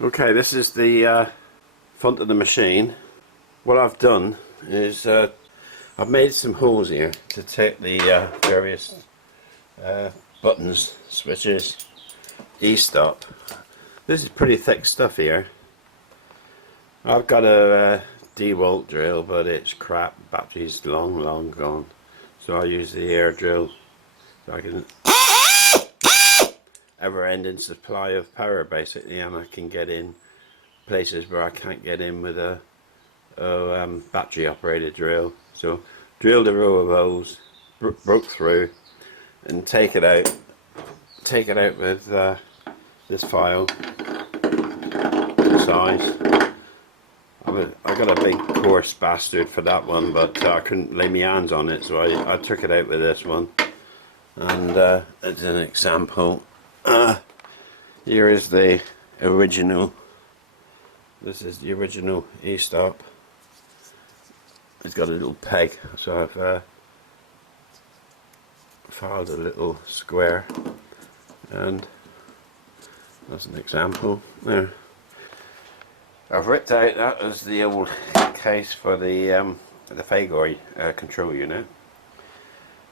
Okay, this is the front of the machine. What I've done is I've made some holes here to take the various buttons, switches, e-stop. This is pretty thick stuff here. I've got a DeWalt drill, but it's crap. Battery's long gone. So I use the air drill so I can ever-ending supply of power basically, and I can get in places where I can't get in with a battery operated drill. So drilled a row of holes, broke through, and take it out with this file size. I got a big coarse bastard for that one, but I couldn't lay my hands on it, so I took it out with this one. And as an example, here is the original. This is the original e-stop. It's got a little peg, so I've filed a little square, and that's an example there. I've ripped out, that was the old case for the Fagor control unit.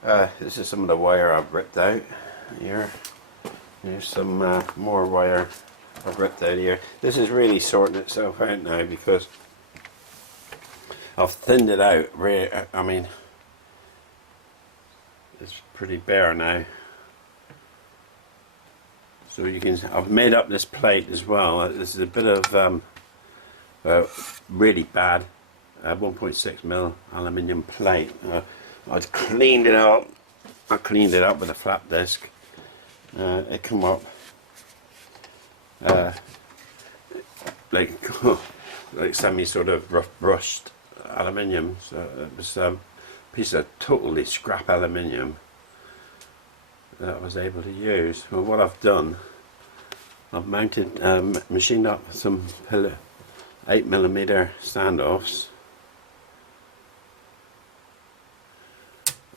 This is some of the wire I've ripped out here. Here's some more wire I've ripped out here. This is really sorting itself out now because I've thinned it out. I mean, it's pretty bare now. So you can. I've made up this plate as well. This is a bit of really bad 1.6mm aluminium plate. I've cleaned it up. I cleaned it up with a flap disc. It come up like semi sort of rough brushed aluminium. So it was a piece of totally scrap aluminium that I was able to use. Well, what I've done, I've mounted, machined up some 8mm standoffs,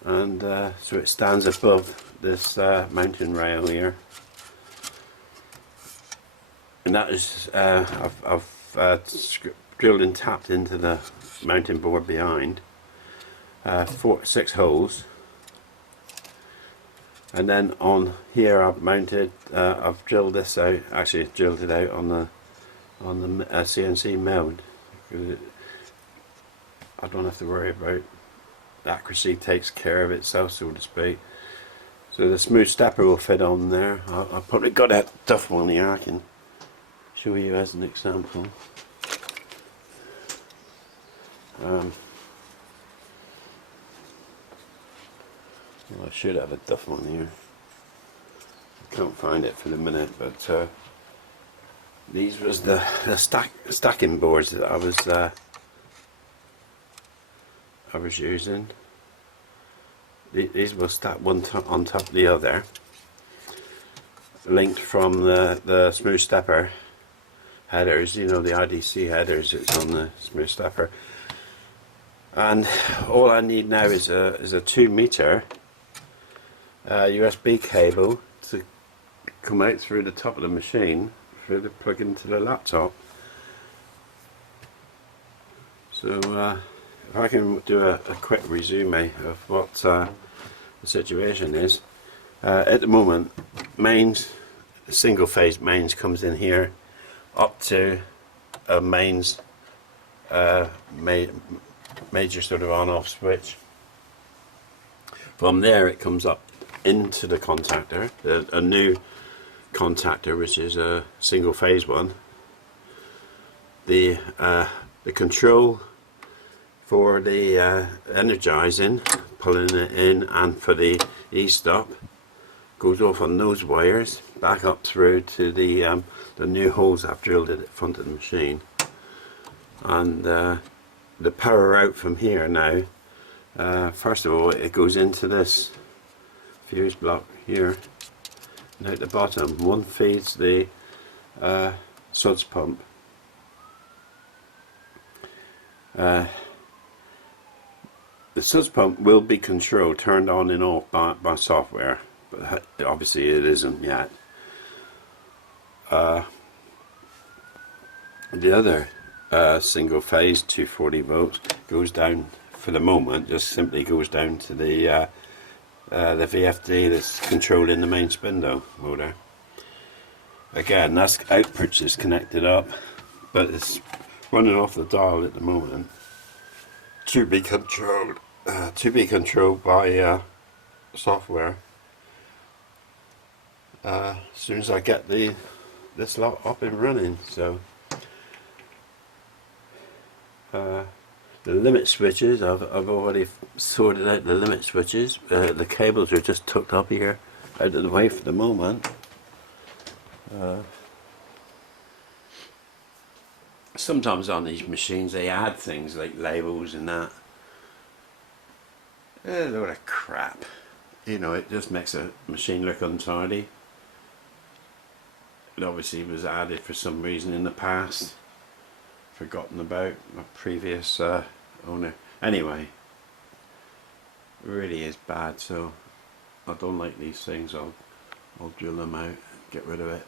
and so it stands above this mounting rail here, and that is I've drilled and tapped into the mounting board behind 6 holes, and then on here I've mounted I've drilled this out, actually drilled it out on the CNC milled. I don't have to worry about accuracy, takes care of itself, so to speak. So the smooth stepper will fit on there. I've probably got that tough one here I can show you as an example. Well, I should have a tough one here. I can't find it for the minute, but these was the stacking boards that I was using. These will stack one on top of the other, linked from the smooth stepper headers. You know, the IDC headers that's on the smooth stepper. And all I need now is a 2-meter USB cable to come out through the top of the machine for the plug into the laptop. So if I can do a quick resume of what the situation is. At the moment, mains, single phase mains comes in here up to a mains major sort of on-off switch. From there it comes up into the contactor, a new contactor, which is a single phase one. The control for the energizing, pulling it in, and for the e-stop goes off on those wires back up through to the new holes I've drilled at the front of the machine. And the power out from here now, first of all it goes into this fuse block here, and at the bottom one feeds the suds pump. The suds pump will be controlled, turned on and off by software, but obviously it isn't yet. The other single phase 240 volts goes down, for the moment, just simply goes down to the VFD that's controlling the main spindle motor. Again, that's outputs is connected up, but it's running off the dial at the moment to be controlled by software. As soon as I get this lot up and running. So the limit switches, I've already sorted out the limit switches. The cables are just tucked up here out of the way for the moment. Sometimes on these machines they add things like labels and that. A load of crap. You know, it just makes a machine look untidy. It obviously was added for some reason in the past. Forgotten about my previous owner. Anyway, it really is bad, so I don't like these things. I'll drill them out, get rid of it.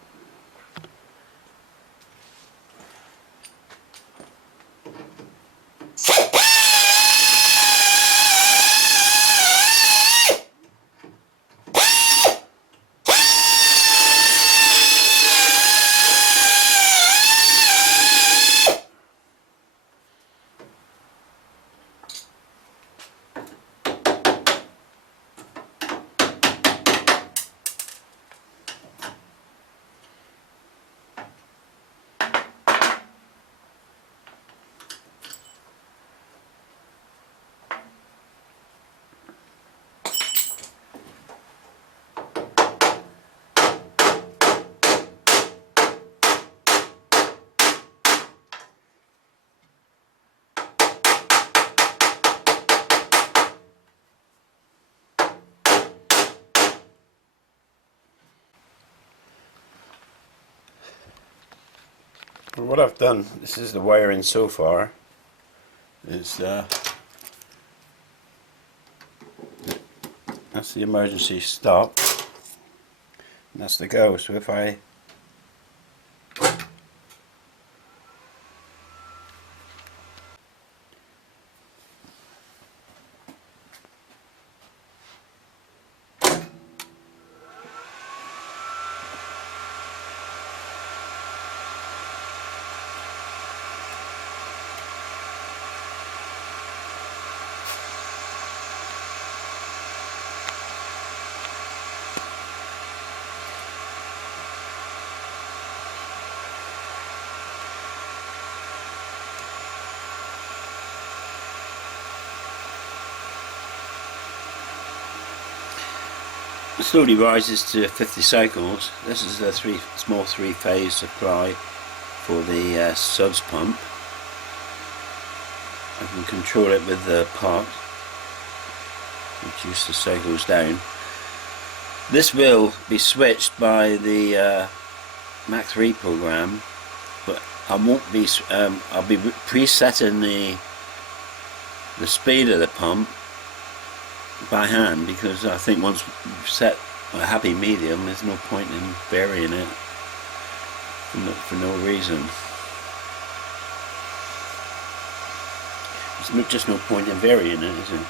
Well, what I've done, this is the wiring so far, is that's the emergency stop, and that's the go. So if I it slowly rises to 50 cycles. This is a small three-phase supply for the suds pump. I can control it with the pot, reduce the cycles down. This will be switched by the Mach 3 program, but I won't be. I'll be presetting the speed of the pump by hand, because I think once we've set a happy medium, there's no point in varying it for no reason. There's just no point in varying it, is it?